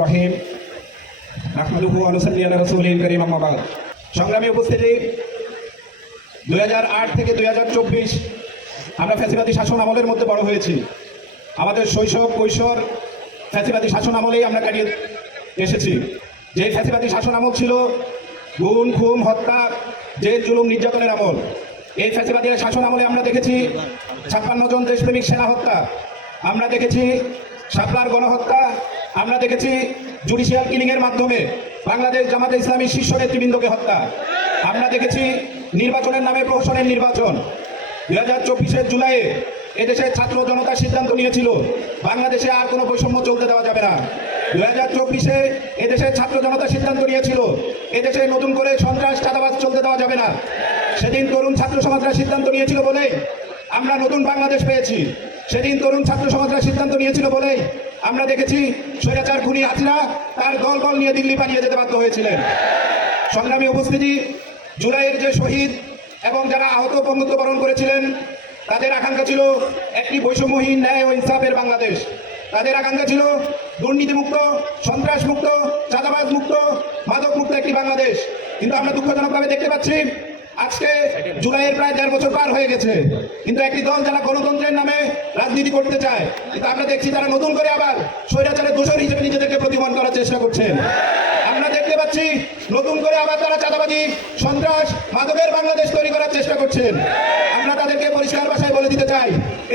রহিম। আহমদুহু আলুসাল্লিয়াল রসুলিন করিম আহমাবাদ সংগ্রামী উপস্থিতি, দুই থেকে দু হাজার চব্বিশ আমরা ফ্যাসিবাদী শাসন আমলের মধ্যে বড় হয়েছি। আমাদের শৈশব, কৈশোর ফ্যাসিবাদী শাসন আমলেই আমরা কাটিয়ে এসেছি। যে ফ্যাসিবাদী শাসন আমল ছিল গুণ খুন, হত্যা যে জুলুম, নির্যাতনের আমল, এই ফ্যাসিবাদী শাসন আমলে আমরা দেখেছি ছাপ্পান্ন জন দেশপ্রেমিক সেনা হত্যা। আমরা দেখেছি শাপলার গণহত্যা, আমরা দেখেছি জুডিশিয়াল কিলিং এর মাধ্যমে বাংলাদেশ জামাতে ইসলামী শীর্ষ নেতৃবৃন্দকে হত্যা। আমরা দেখেছি নির্বাচনের নামে প্রহসনের নির্বাচন। দুই হাজার চব্বিশের জুলাইয়ে এদেশের ছাত্র জনতা সিদ্ধান্ত নিয়েছিল, বাংলাদেশে আর কোনো বৈষম্য চলতে দেওয়া যাবে না। দুই হাজার চব্বিশে এদেশের ছাত্র জনতা সিদ্ধান্ত নিয়েছিল, এদেশে নতুন করে সন্ত্রাস, চাঁদাবাজ চলতে দেওয়া যাবে না। সেদিন তরুণ ছাত্র সমাজরা সিদ্ধান্ত নিয়েছিল বলে আমরা নতুন বাংলাদেশ পেয়েছি। সেদিন তরুণ ছাত্র সমাজরা সিদ্ধান্ত নিয়েছিল বলে আমরা দেখেছি স্বৈরাচার খুনি হাসিনা তার দল বল নিয়ে দিল্লি পালিয়ে যেতে বাধ্য হয়েছিলেন। সংগ্রামী উপস্থিতি, জুলাইয়ের যে শহীদ এবং যারা আহত বন্ধুত্ব বরণ করেছিলেন, তাদের আকাঙ্ক্ষা ছিল একটি বৈষম্যহীন ন্যায় ও ইনসাফের বাংলাদেশ। তাদের আকাঙ্ক্ষা ছিল দুর্নীতিমুক্ত, সন্ত্রাসমুক্ত চাঁদাবাজ মুক্ত মাদক মুক্ত একটি বাংলাদেশ। কিন্তু আমরা দুঃখজনকভাবে দেখতে পাচ্ছি আজকে জুলাইয়ের প্রায় দেড় বছর পার হয়ে গেছে। কিন্তু একটি দল যারা গণতন্ত্রের নামে রাজনীতি করতে চায়, কিন্তু আমরা দেখছি তারা নতুন করে আবার স্বৈরাচারের দোষর হিসেবে নিজেদেরকে প্রতিমান করার চেষ্টা করছেন। আমরা দেখতে পাচ্ছি নতুন করে আবার তারা চাঁদাবাজি, সন্ত্রাস, মাদকের বাংলাদেশ তৈরি করার চেষ্টা করছেন। আমরা তাদেরকে পরিষ্কার ভাষায় বলে দিতে চাই,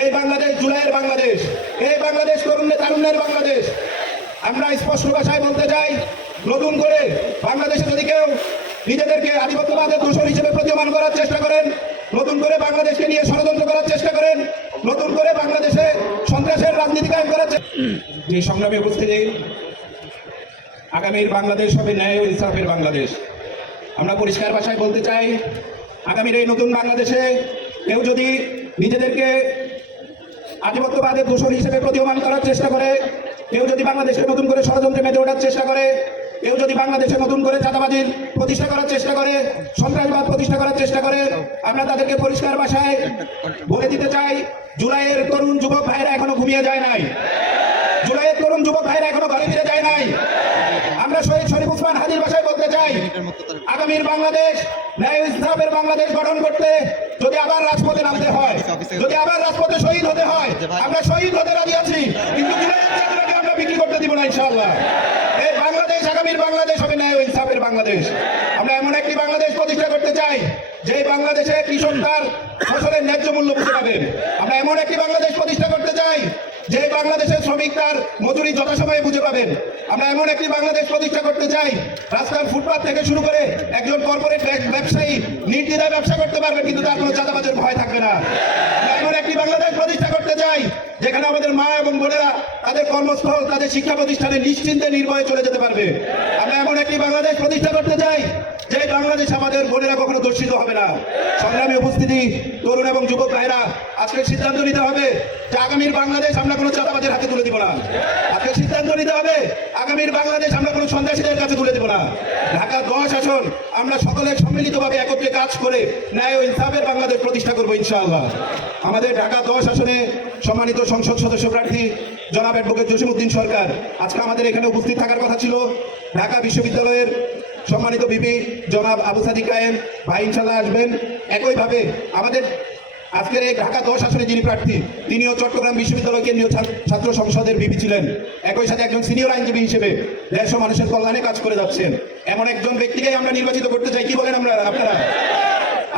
এই বাংলাদেশ জুলাইয়ের বাংলাদেশ, এই বাংলাদেশ তরুণের তারুণ্যের বাংলাদেশ। আমরা স্পষ্ট ভাষায় বলতে চাই, নতুন করে বাংলাদেশে যদি কেউ নিজেদেরকে আধিপত্যবাদের দোষর হিসেবে প্রতীয়মান করার চেষ্টা করেন। নতুন করে বাংলাদেশকে নিয়ে ষড়যন্ত্র করার চেষ্টা করেন। নতুন করে বাংলাদেশে সন্ত্রাসের রাজনীতি কায়েম করার যে সংগ্রামী উপস্থিতি, আগামীর বাংলাদেশ হবে ন্যায় ও ইনসাফের বাংলাদেশ। আমরা পরিষ্কার ভাষায় বলতে চাই, আগামীর এই নতুন বাংলাদেশে কেউ যদি নিজেদেরকে আধিপত্যবাদের দোষর হিসেবে প্রতীয়মান করার চেষ্টা করে, কেউ যদি বাংলাদেশকে নতুন করে ষড়যন্ত্রে মেতে ওঠার চেষ্টা করে কেউ যদি বাংলাদেশে নতুন করে চাঁদাবাজির প্রতিষ্ঠা করার চেষ্টা করে, সন্ত্রাসবাদ প্রতিষ্ঠা করার চেষ্টা করে, আমরা তাদেরকে পরিষ্কার ভাষায় বলে দিতে চাই, জুলাইয়ের তরুণ যুবক ভাইরা এখনও ঘুমিয়ে যায় নাই। জুলাইয়ের তরুণ যুবক ভাইরা এখনও ঘরে ফিরে যায় নাই। আমরা শহীদ শরীফ উসমান হাজির ভাষায় বলতে চাই, আগামীর বাংলাদেশ, ন্যায় ইসলামের বাংলাদেশ গঠন করতে যদি আবার রাজপথে নামতে হয়, যদি আবার রাজপথে শহীদ হতে হয়, আমরা শহীদ হতে রাজি আছি। কিন্তু জুলাইয়ের চেতনাকে আমরা বিক্রি করতে দিব না ইনশাআল্লাহ এই বাংলাদেশ আগামীর বাংলাদেশ হবে ন্যায় ও ইনসাফের বাংলাদেশ আমরা এমন একটি বাংলাদেশ প্রতিষ্ঠা করতে চাই যে বাংলাদেশে কৃষক তার ফসলের ন্যায্য মূল্য বুঝতে পাবেন আমরা এমন একটি বাংলাদেশ প্রতিষ্ঠা করতে চাই যে বাংলাদেশের শ্রমিক তার মজুরি যথাসময়ে বুঝে পাবেন। আমরা এমন একটি বাংলাদেশ প্রতিষ্ঠা করতে চাই, রাস্তার ফুটপাত থেকে শুরু করে একজন কর্পোরেট ব্যবসায়ী নির্দ্বিধায় ব্যবসা করতে পারবে কিন্তু তার কোনো চাঁদাবাজের ভয় থাকবে না। আমরা এমন একটি বাংলাদেশ প্রতিষ্ঠা করতে চাই, যেখানে আমাদের মা এবং বোনেরা তাদের কর্মস্থল, তাদের শিক্ষা প্রতিষ্ঠানে নিশ্চিন্তে নির্ভয়ে চলে যেতে পারবে। আমরা এমন একটি বাংলাদেশ প্রতিষ্ঠা করতে চাই যে বাংলাদেশ আমাদের বোনেরা কখনো দর্শিত হবে না। সংগ্রামী উপস্থিতি, তরুণ এবং যুবক ভাইরা আজকে সিদ্ধান্ত নিতে হবে যে আগামীর বাংলাদেশ আমরা কোনো চাঁদাবাজের হাতে তুলে দিব না। আজকে সিদ্ধান্ত নিতে হবে আগামীর বাংলাদেশ আমরা কোনো সন্ত্রাসীদের কাছে তুলে দিব না। ঢাকা দশ আসন, আমরা সকলে সম্মিলিতভাবে একত্রে কাজ করে ন্যায় ও ইনসাফের বাংলাদেশ প্রতিষ্ঠা করব ইনশাআল্লাহ। আমাদের ঢাকা দশ আসনে সম্মানিত সংসদ সদস্য প্রার্থী জনাব অ্যাডভোকেট জসিমউদ্দিন সরকার, আজকে আমাদের এখানে উপস্থিত থাকার কথা ছিল। ঢাকা বিশ্ববিদ্যালয়ের সম্মানিত বিপি জনাব আবু সাদিক কায়েম, ভাই ইনশাল্লাহ আসবেন। একইভাবে আমাদের আজকের এই ঢাকা দশ আসনে যিনি প্রার্থী, তিনিও চট্টগ্রাম বিশ্ববিদ্যালয় কেন্দ্রীয় ছাত্র- সংসদের বিপি ছিলেন। একই সাথে একজন সিনিয়র আইনজীবী হিসেবে দেশ মানুষের কল্যাণে কাজ করে যাচ্ছেন। এমন একজন ব্যক্তিকে আমরা নির্বাচিত করতে চাই, কি বলেন আমরা আপনারা?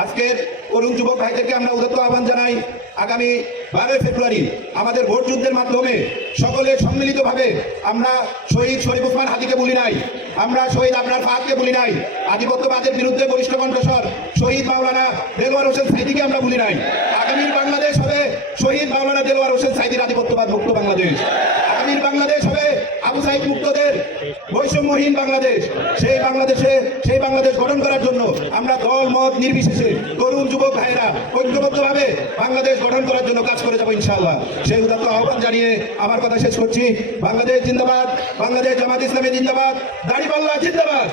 আজকের তরুণ যুবক ভাইদেরকে আমরা উদত্ত আহ্বান জানাই। আগামী বারোই ফেব্রুয়ারি আমাদের ভোট যুদ্ধের মাধ্যমে সকলে সম্মিলিতভাবে আমরা শহীদ শরীফ উসমান হাদিকে বলি নাই, আমরা শহীদ আপনার ফাহাদকে বলি নাই, আধিপত্যবাদের বিরুদ্ধে বরিষ্ঠ কণ্ঠস্বর শহীদ মাওলানা দেলোয়ার হোসেন সাইদিকে আমরা বলি নাই। আগামীর বাংলাদেশ হবে শহীদ মাওলানা দেলোয়ার হোসেন সাইদির আধিপত্যবাদ মুক্ত বাংলাদেশ আগামীর বাংলাদেশ হবে আবু সাইদ মুক্তদের বৈষম্যহীন বাংলাদেশ, সেই বাংলাদেশে, সেই বাংলাদেশ গঠন করার জন্য আমরা দল, মত নির্বিশেষে তরুণ, যুবক ভাইরা ঐক্যবদ্ধভাবে বাংলাদেশ গঠন করার জন্য কাজ করে যাব ইনশাআল্লাহ। সেই উদাত্ত আহ্বান জানিয়ে আমার কথা শেষ করছি। বাংলাদেশ জিন্দাবাদ, বাংলাদেশ জামাত ইসলামী জিন্দাবাদ, দাড়িপাল্লা জিন্দাবাদ।